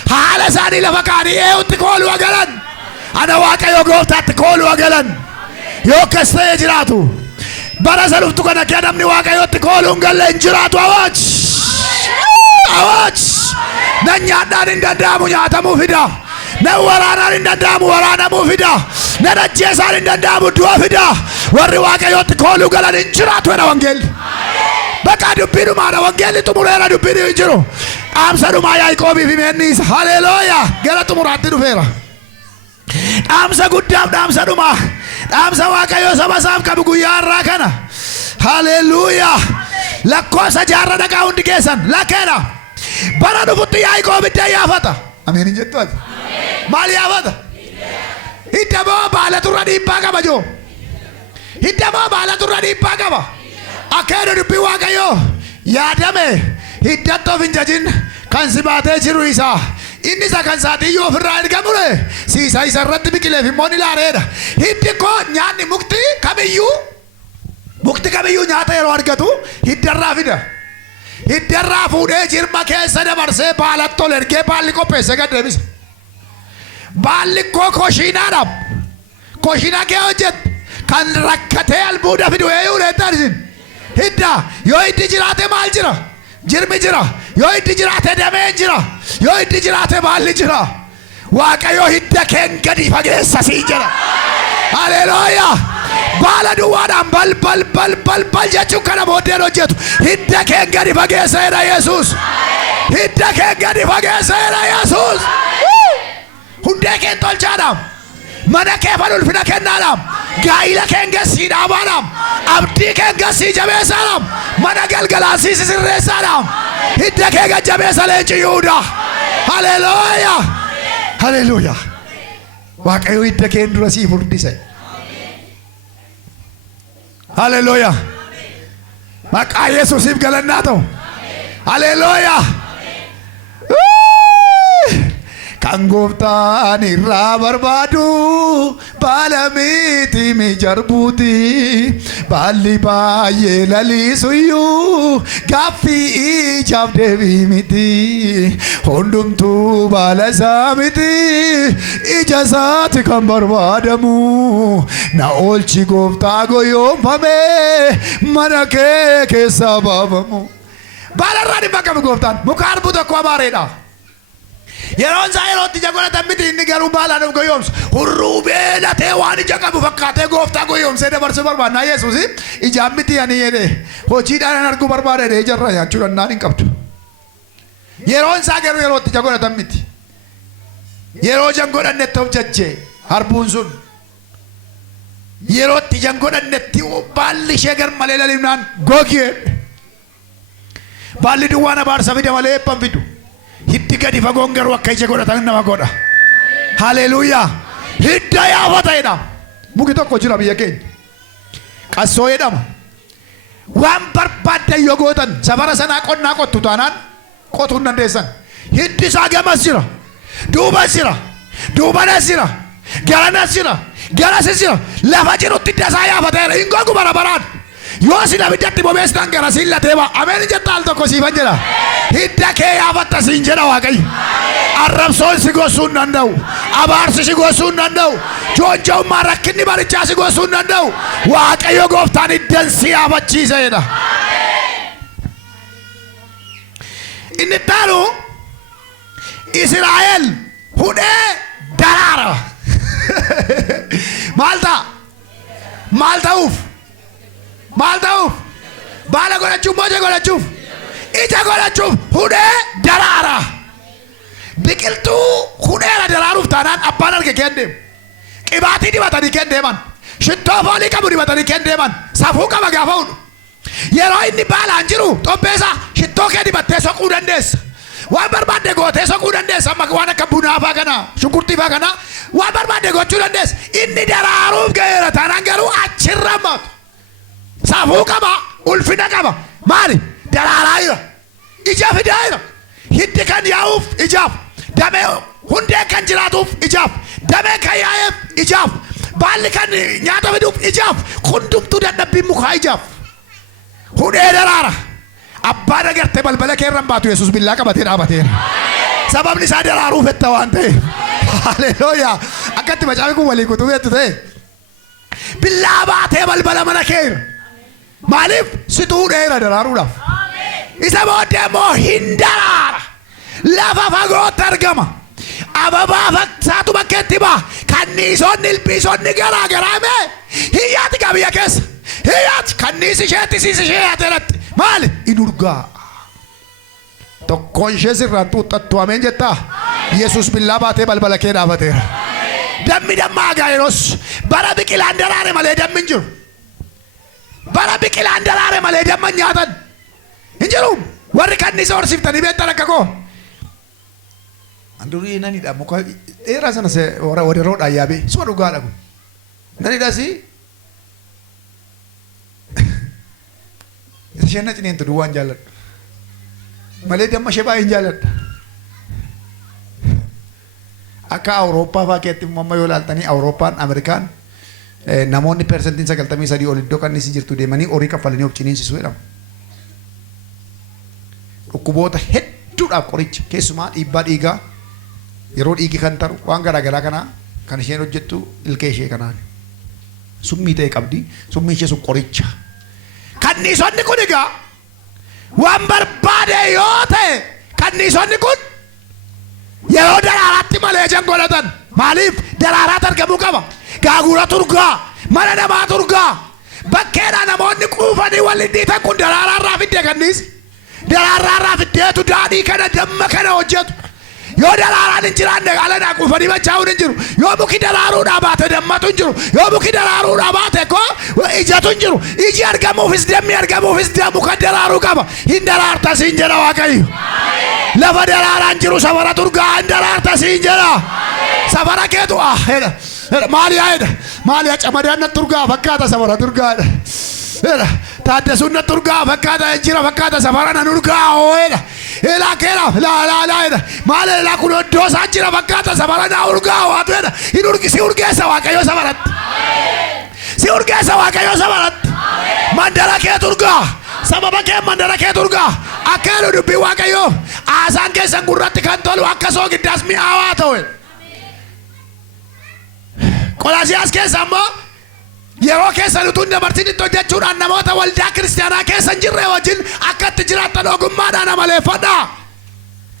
haala isaanii lafa kaanii eewutti kooluu agalan ana Waaqayyo gooftaatti kooluu agalan yoo akkas ta'ee jiraatu bara saluftu kana kee namni Waaqayyootti kooluu hin galle hin jiraatu awaaj nan nyaadhaan hin danda'amu nyaatamuu fida nan waraanaan hin danda'amu waraanamuu fida nan ajjeesaan hin danda'amu du'a fida warri Waaqayyootti kooluu galan hin jiraatu jedha wangeelli bakka dubbiidhumaadha wangeelli xumureera dubbiin hin jiru dhaamsa dhumaa Yaaqoobiif himeenniisa haleluuyaa gara xumuraatti dhufeera dhaamsa guddaaf dhaamsa dhumaa dhaamsa Waaqayyoo saba isaaf qabu guyyaa har'aa kana haleluuyaa lakkoofsa 6 dhaqaa hundi keessan lakkeedha bara dhufutti Yaaqoob idda yaafata ameen hin jettu ati maal yaafata hidda moo baala turra dhiibbaa qaba joo hidda moo baala turra dhiibbaa qaba akkeedha dubbii Waaqayyoo yaadame hiddatti of hin jajin kan si baatee jiru isaa inni isa kan saatiyyoo ofirraa ergamure siisa isa irratti biqileef immoo ni laareedha hiddi koo nyaanni mukti kamiyyuu nyaata yeroo argatu hiddarraa fida hiddarraa fuudhee jirma keessa dabarsee baalatti ol ergee baalli qopheesse gad deebisa baalli koo koshinaa kee hojjette kan rakkatee albuuda fidu eeyyuu reettaan isin hidda yoo hiddi jiraate maal jira jirmi jira yoo hiddi jiraate dameen jira yoo hiddi jiraate baalli jira Waaqayyo hidda keen gadi fageessa sii jedha haleluuyaa baala duwwaadhaan bal jechuun kana booddeen hojjetu hidda keen gadi fageessa jedha Yesuus hidda keen gadi fageessa jedha Yesuus hundee keen tolchaadhaam mana kee fan ulfina kennaadhaam gaa'ila keen gassii dhaabaadhaam abdii keen gassii jabeessaadhaam mana galgalaasii sisirreessaadhaam hidda kee gajjabeessa leenci Yihuudaa haleluuyaa haleluuyaa Waaqayyo hidda keen dura sii furdise Haleluya. Maqaa Yesuusiif galannaa ta'u. Haleluya. Kan gooftaan irraa barbaadu baala miti mijarbuuti. Baalli baay'ee laliisuyyuu gaaffii ijaaf deebii miti. Hundumtuu baala isaa miti ija isaati kan barbaadamu. Na oolchi gooftaa goyoomfame mana kee keessaa baafamu. Baala irraa dhimma qabu gooftaan muka harbuu tokko abaareedha. Yeroon isaa yerootti ija godhatan miti inni garuu baalaan of goyoomsa. Hurruu beelatee waan ija qabu fakkaatee gooftaa goyoomsee dabarsuu barbaadna. Yesuusi ijaan miti ani jedhee hojiidhaan arguu barbaada ijarra nyaachuu danda'an hin qabdu. Yeroon isaa garuu yerootti ija godhatan miti. Yeroo ija godhannetti of jajjee harbuun sun yerootti ija godhannetti baalli ishee gar malee lalimnaan gogee. Baalli duwwaan abaarsa fida malee eebban fidu. Hiddi gadi fagoon garuu akka ija godhatan nama godha. Haleluuyaa. Hidda yaafata jedhama. Muki tokko jira biyya keenya. Qassoo jedhama. Waan barbaaddan yoo gootan safara sanaa qonnaa qottu taanaan qotuu hin dandeessan. Hiddi isaa gamas jira. Duubas jira. Duubanas jira. Garanas jira. Garasis jira. Lafa jirutti hidda isaa yaafateera. Hin gogu bara baraan. Yoo si nabiddatti bobeessitan gara siin lateeba. Ameen jetta al tokko siifan jedha. Hidda kee yaafatta siin jedha Waaqayyo. Arrabsoon si goosuu hin danda'u. Abaarsi si goosuu hin danda'u. Joonja'ummaa rakkinni barichaa si goosuu hin danda'u. Waaqayyo gooftaan hiddan si yaafachiisa jedha. Inni taanu Israa'el hudhee daraara. Maal ta'a? Maal ta'uuf? Maal ta'uuf? Baala godhachuuf moo ija godhachuuf? Ija godhachuuf hudhee daraara. Biqiltuu hudheera daraaruuf taanaan abbaan arge kendeemu. Qibaatii dibatanii kendeeman. Shittoo foolii qabu dibatanii kendeeman. Safuu qaba gaafa hudu. Yeroo inni baalaan jiru xobbeessa shittoo kee dibattee soquu dandeessa. Waan barbaadde gootee soquu dandeessa. Amma waan akka bunaa faa kana shunkurtii faa kana waan barbaadde gochuu dandeessa. Inni daraaruuf ga'eera taanaan garuu achirra matu. Safuu qaba, ulfina qaba. Maali? Daraaraa jira. Ija fidaa jira. Hiddi kan yaa'uuf ijaaf. Damee hundee kan jiraatuuf ijaaf. Damee kan yaa'eef ijaaf. Baalli kan nyaata fiduuf ijaaf. Hundumtuu dadhabbiin mukaa ijaaf. Hudhee daraara. Abbaan agartee balbala keerran baatu Yesuus billaa qabatee dhaabateera. Sababni isaa daraaruuf etta waan ta'eef. Haleluuyaa. Akkatti macaafni kun walii kutuu beektu ta'e. Billaa baatee balbala mana keera. Maaliif situu hudheera daraaruudhaaf. Isa booddee immoo hin daraara. Lafa fagootti argama. Ababaa fakkaatu bakkeetti ba'a. Kanniisonni ilbiisonni garaa garaa mee hiyyaati qabiyya keessa. Hiyyaati kanniisi isheetti siis ishee haateeratti. Maali? In urgaa. Tokkoon ishee sirraan xuuxattu ameen jettaa. Yesuus billaa baatee balbala kee dhaabateera. Dammi dammaa gaayiros bara biqilaan daraare malee dammi hin jiru. Bara biqilaan daraare malee damma nyaatan hin jiru. Warri kanniisa horsiiftanii beektan akka koo. Andurii nanidha muka dheeraa sana warra roodhaan yaabee suma dhugaa dhabu. Nanidha si. Isheen na cineentu duwwaan jaalladhu. Malee damma ishee baay'een jaalladha. Akka Awurooppaa fa'aa keetti amma yoo ilaaltanii Awurooppaan Ameerikaan namoonni persentiin 93 ol iddoo kanniisi jirtu deemanii horii kaffalanii of ciniinsisuu jedhama. Dhukkuboota hedduudhaaf qoricha keessumaa dhiibbaa dhiigaa yeroo dhiigi kan taru waan garaagaraa kanaa kan isheen hojjettu ilkee ishee kanaan summii ta'e qabdi summii ishee sun qoricha. Kanniisonni kun egaa waan barbaade yoo ta'e kanniisonni kun yeroo daraaraatti malee jan godhatan maaliif daraaraatti argamuu qaba. Gaagura turgaa mana namaa turgaa bakkeedha namoonni quufanii wal dhiitan kun daraaraarraa fiddee kanniisi. Daraaraarraa fiddeetu daadhii kana damma kana hojjetu. Yoo daraaraan hin jiraanne alanaa quufanii machaa'uun hin jiru. Yoo muki daraaruudhaa baate dammatu hin jiru. Yoo muki daraaruudhaa baate koo ijatu hin jiru. Iji argamuufis dammi argamuufis muka daraaruu qaba. Hin daraarta siin jedha Waaqayyo. Lafa daraaraan jiru safara turgaa hin daraarta siin jedha. Safara keetu maaliyaa jedha. Maaliyaa camadaan na turgaa fakkaata safara turgaadha. Taaddasuun na turgaa fakkaata jira fakkaata safara na nurgaa ooyedha. Elaa keera laa maal kun iddoo isaa jira fakkaata safara na urgaa waatuedha. Si urgeessa Waaqayyo safaratti. Si urgeessa Waaqayyo safaratti. Mandara kee turgaa. Sababa kee mandara kee turgaa. Akka dubbii Waaqayyo haasaan keessan gurratti kan tolu akka soogiddaas mi'aawaa ta'e. Qolaasiyaas keessa ammoo yeroo keessan utuu dabartiin itti hojjechuudhaan namoota waldaa kiristaanaa keessa hin jirre wajjin akka itti jiraattan ogummaadhaan amaleeffadhaa.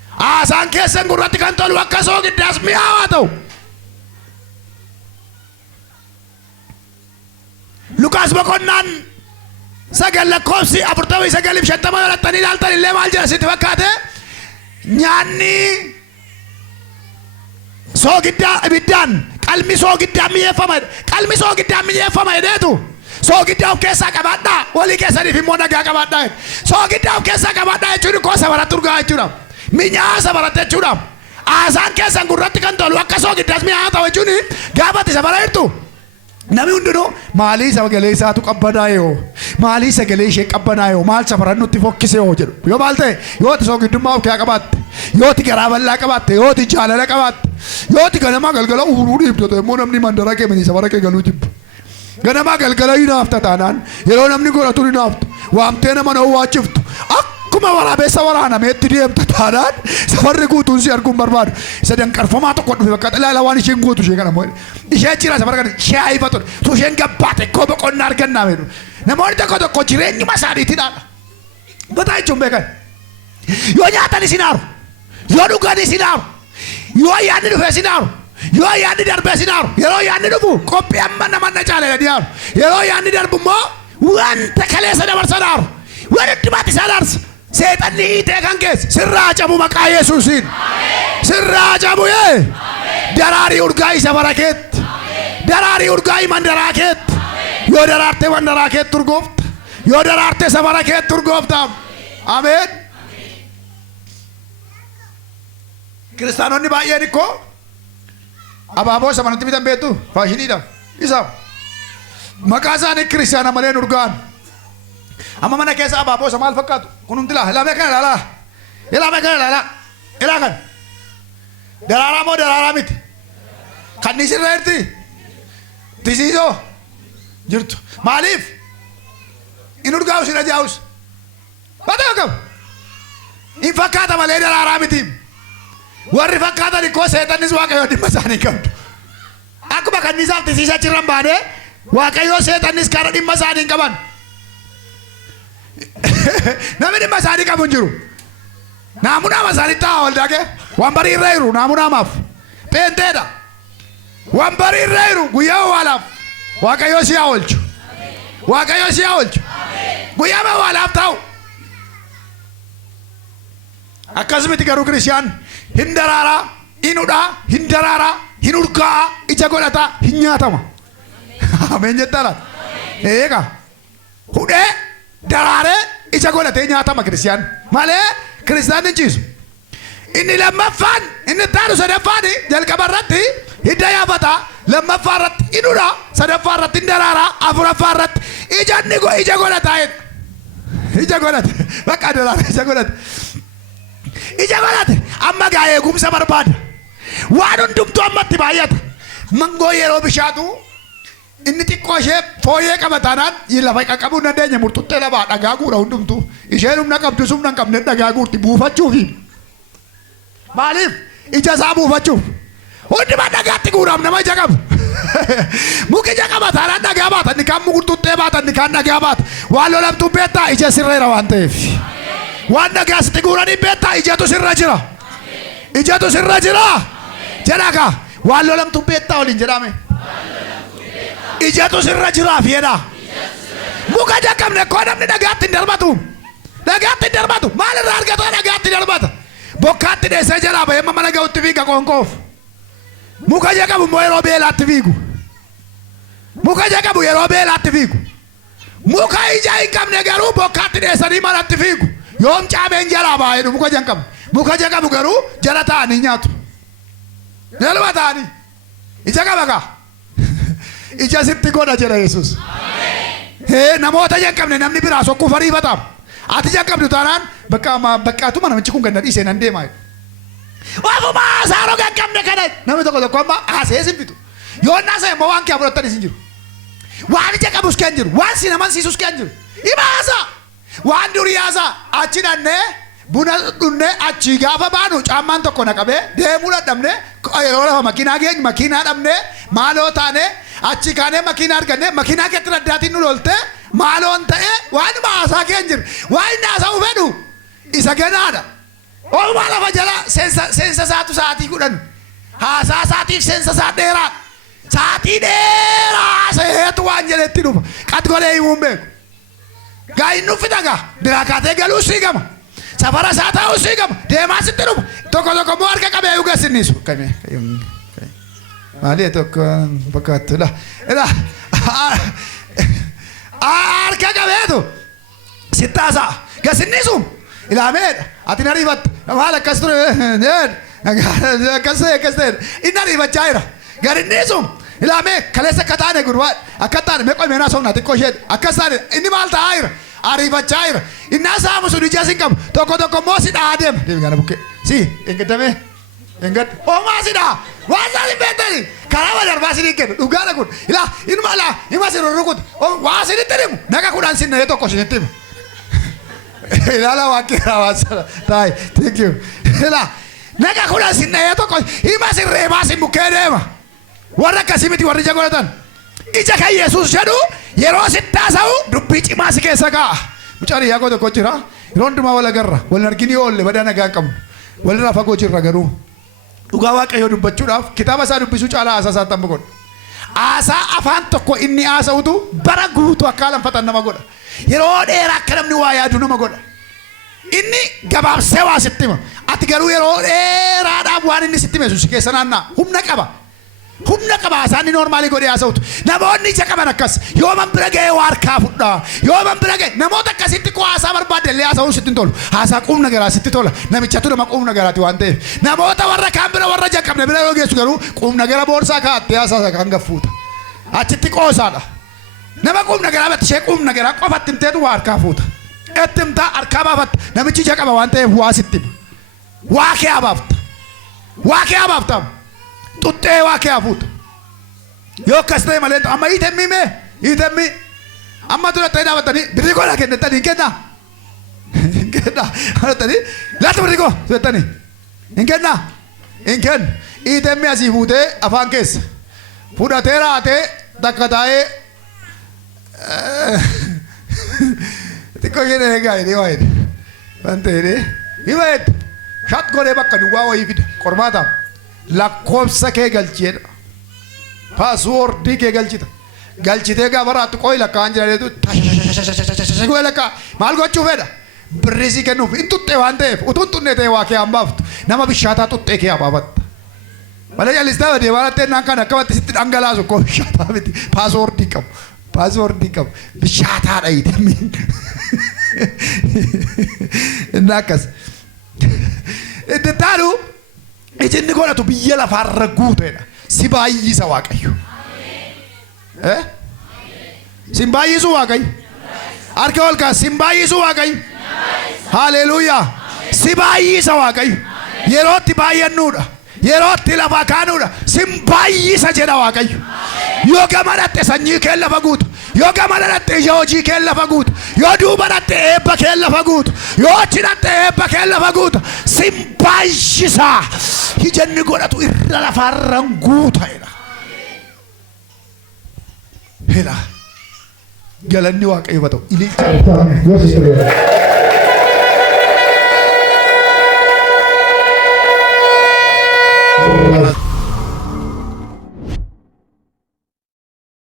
Haasaan keessan gurratti kan tolu akka soogiddaas mi'aawaa ta'u. Lukaas boqonnaan 9 lakkoofsi 49 yoolatanii ilaaltan illee maal jedha sitti fakkaate? Nyaanni soogiddaa ibiddaan qalmi soogiddaa mi'eeffama. Qalmi soogiddaa mi'eeffama jedheetu soogiddaa of keessaa qabaadhaa. Walii keessaniif immoo nagaa qabaadhaa. Soogiddaa of keessaa qabaadhaa jechuun koo safaratti urgaa jechuudha. Mi'aa safaratti jechuudha. Haasaan keessan gurratti kan tolu akka soogiddaas mi'aa ta'u jechuun gaafatti safara jirtu. Namni hundinuu maalii sagalee isaatu qabbanaayoo maalii sagalee ishee qabbanaayoo maal safaran nutti fokkisee yoo jedhu yoo maal ta'e yooti soogiddummaa of qabaatte yooti garaa bal'aa qabaatte yooti jaalala qabaatte yooti ganamaa galgala uuruu dhiibdote immoo namni mandara kee mini safara kee galuu jibbu ganamaa galgala hinaafta taanaan yeroo namni godhatu hinaaftu waamtee nama na waachiftu akkuma waraabessa waraanameetti deemta taanaan safarri guutuun si arguun barbaadu isa danqarfamaa tokko dhufe bakka ilaala waan isheen gootu ishee kana moo'e ishee jira safara kana ishee haifatu tu isheen gabbaate koo boqonnaa argannaa beeku namoonni tokko jireenyuma isaaniitiidhaan bataa jechuun beekan yoo nyaatan isin aaru yoo dhugan isin aaru yoo yaadni dhufe isin aaru yoo yaadni darbe isin aaru yeroo yaadni dhufu qophii amma nama na caalee ni aaru yeroo yaadni darbu immoo wanta kaleessa dabarsan aaru waan hundumaatti isaan aarsa. Seexanni hiitee kan keessa sirraa cabu maqaa Yesuusiin. Sirraa cabu daraarii urgaa'ii safara keetti. Daraarii urgaa'ii mandaraa keetti. Yoo daraarte mandaraa keetti urgoofta. Yoo daraarte safara keetti urgoofta. Ameen. Kiristaanonni baay'een ikkoo abaaboo isa manatti bitan beektu faashiniidha. Isa maqaa isaanii kiristaana malee urgaan. Amma mana keessa abaaboo isa maal fakkaatu kun hundi ilaalee kana ilaalaa ilaalee kana ilaalaa ilaa kan daraaraa moo daraaraa miti kan ni sirra jirti tisiisoo jirtu maaliif in urgaa'u sin ajaa'us bataa qabu in fakkaata malee daraaraa miti warri fakkaatan ikkoo seexannis Waaqayyoo dhimma isaanii qabdu akkuma kanniisaaf tisiisa achirran baanee Waaqayyoo seexannis kana dhimma isaanii hin qaban. Namni dhimma isaanii qabu hin jiru. Naamunaama isaanii ta'a waldaa kee waan barii irra jiru naamunaamaaf peenteedha. Waan barii irra jiru guyyaa awwaalaaf Waaqayyoo si haa oolchu. Waaqayyoo si haa oolchu. Guyyaa awwaalaaf ta'u. Akkasumatti garuu kiristiyaan hin daraaraa hin hudhaa hin daraaraa hin urgaa'aa ija godhataa hin nyaatama. Ameen jettara. Eega hudhee daraaree ija godhatee nyaatama kiristiyaan malee kiristiyaan hin ciisu. Inni lammaffaan inni taanu sadaffaan jalqaba irratti hidda yaafata lammaffaa irratti hin hudhaa sadaffaa irratti hin daraaraa afuraffaa irratti ija godhataa ija godhate bakka daraaraa ija godhate ija godhate amma gaa eegumsa barbaada waan hundumtuu ammatti baay'ata mangoo yeroo bishaatu inni xiqqoo ishee fooyyee qabataanaan lafa qaqqabuu hin dandeenye murtuttee lafaa dhagaa guura hundumtuu isheen humna qabdu humna hin qabne dhagaa guurti buufachuufi maaliif ija isaa buufachuuf hundumaa dhagaatti guuraam nama ija qabu muki ija qabataanaan dhagaa baata inni kaan murtuttee baata inni kaan dhagaa baata waan lolamtuu beektaa ija sirreera waan ta'eef waan dhagaa sitti guuranii beektaa ijatu sirra jira jedhakaa waan lolamtuu beektaa waliin jedhame. Ijatu sirra jiraaf jedha. Muka jakkamne koo namni dhagaatti hin darbatu. Dhagaatti hin darbatu. Maal irraa argata dhagaatti darbata. Bokkaatti dheessee jalaa bahee mana ga'utti fiiga qoonqoof. Muka jakkamu immoo yeroo beelaatti fiigu. Muka jakkamu yeroo beelaatti fiigu. Muka ija hin qabne garuu bokkaatti dheessanii manatti fiigu. Yoom caameen jalaa baay'eedhu muka jakkamu. Muka jakkamu garuu jala taa'anii nyaatu. Jaluma taa'anii. Ija qaba kaa. Ija sitti godha jedha Yesuus. namoota jalqabne namni biraa sokkuu fariifatam. Ati jalqabdu taanaan bakkaatuma namichi kun ganna dhiisee nan deemaa. Waafuma saaroo jalqabne kana namni tokko amma haasee simbitu. Yoo naasa immoo waan kee fudhattanis hin jiru. Waan ija qabus kee hin jiru. Waan si namansiisus kee hin jiru. Imaasa waan durii haasa achi dhannee buna dhunnee achi gaafa baanu caammaan tokko naqabee deemuu dadhabne yeroo lafa makiinaa geenyu makiinaa dhabne maaloo taane achi kaanee makiinaa arganne makiinaa keetti raddaatiin nu lolte maaloon ta'e waan haasaa kee hin jiru. Waan inni haasa'u fedhu isa ganaadha. Oolmaa lafa jala seensa isaatu sa'aatii 10 haasaa isaatiif seensa isaa dheeraa sa'aatii dheeraa seetu waan jedhetti dhufa qad godhee himuu hin beeku. Gaayin nuuf fitaga biraa kaatee galuu sii gama safara isaa ta'uu sii gama deemaa sitti dhufa tokko immoo harka qabee yuga sinnisu maali tokko fakkaatudha harka qabeetu sittaasaa gasinnisu ilaameedha ati nariifatta maal akkas ture akkas ta'e inni nariifachaa jira garinnisu ilaamee kaleessa akka taane gurbaadha akka taane meeqoo meenaa somnaa xiqqoo isheeti akkas taane inni maal ta'aa jira ariifachaa jira inni asaamu sun ija sin qabu tokko immoo si dhahaa deema deemi kana bukkee si engaddamee engadda oomaa si dhahaa waan isaan hin beektani karaa badarbaa sin hin kennu dhugaadha kun ilaa ima sin rurrukutu waa sinitti himu naqa 10 sinnee tokko sinitti himu ilaala waan keeraa waan sana taa'e thank you ilaa naqa 10 sinnee tokko ima sin reebaa sin bukkee deema. Warra akkasii miti warri ija godhatan ija kan Yesuus jedhu yeroo sitti haasa'u dubbii cimaa si keessa kaa'a. Mucaan iyyaa tokko jira yeroo hundumaa wal agarra wal arginii oolle badaa nagaa qabnu walirraa fagoo jirra garuu dhugaa Waaqayyoo dubbachuudhaaf kitaaba isaa dubbisuu caalaa haasaa isaa tamma godha. Haasaa afaan tokko inni haasa'utu bara guutuu akka alanfatan nama godha. Yeroo dheeraa akka namni waa yaadu nama godha. Inni gabaabsee waa sitti hima. Ati garuu yeroo dheeraadhaaf waan inni sitti himeessu si keessa naannaa humna qaba. Humna qaba isaanii normaalii godhee haasa'utu namoonni ija qaban akkas yoo man bira ga'ee waa harkaa fudhaa yoo man bira ga'e namoota akkasitti koo haasaa barbaaddellee haasa'uun sitti hin tolu haasaa quubna garaa sitti tola namichatu nama quubna garaati waan ta'eef namoota warra kaan bira warra jalqabne bira yoo geessu garuu quubna gara boorsaa kaa'attee haasaa kan gaffuuta achitti qoosaadha nama quubna garaa batte ishee quubna garaa qofatti himteetu waa harkaa fuuta itti himtaa harkaa baafatta namichi ija qaba waan ta'eef waa sitti waa kee habaafta tuttee waa kee hafuuta yoo akkas ta'e malee amma hiitemmii amma dura ta'e dhaabatanii birrii godhaa kennettanii hin kennaa godhatanii laata birrii koo jettanii hin kennaa hin kennu hiitemmii asii fuutee afaan keessa fudhatee raatee takka taa'ee xiqqoo isheen eegaa jedhee waa jedhe waan ta'ee hima jedhe shat godhee bakka duwwaa wayii fida qormaataaf lakkoofsa kee galcheedha paaswoordii kee galchitee gaafa raattu qo'i lakkaa'an jira jechuudha lakkaa maal gochuu fedha birrii sii kennuuf hin tuxxee waan ta'eef utuu hin xunnee ta'e waa kee hambaaftu nama bishaataa tuxxee kee habaafatta malee jallistaa deemaa lattee naan kan akkamatti sitti dhangalaasu koo bishaataa miti paaswoordii qabu bishaataadha hiitemmii inni akkas itti taalu ijinni godhatu biyya lafaarra guuteedha si baay'isa Waaqayyo si baay'isu Waaqayyo harka ol kaas si baay'isu Waaqayyo haleluuyaa si baay'isa Waaqayyo yerootti baay'annuudha yerootti lafa kaanuudha si baay'isa jedha Waaqayyo yoo gama dhatte sanyii kee lafa guutu yoo gama dhatte ija hojii kee lafa guutu yoo duuba dhatte eebba kee lafa guutu yoo achi dhatte eebba kee lafa guutu si baay'isa ijinni godhatu irra lafaarra guuteedha hela galanni Waaqayyo haa ta'u ililcha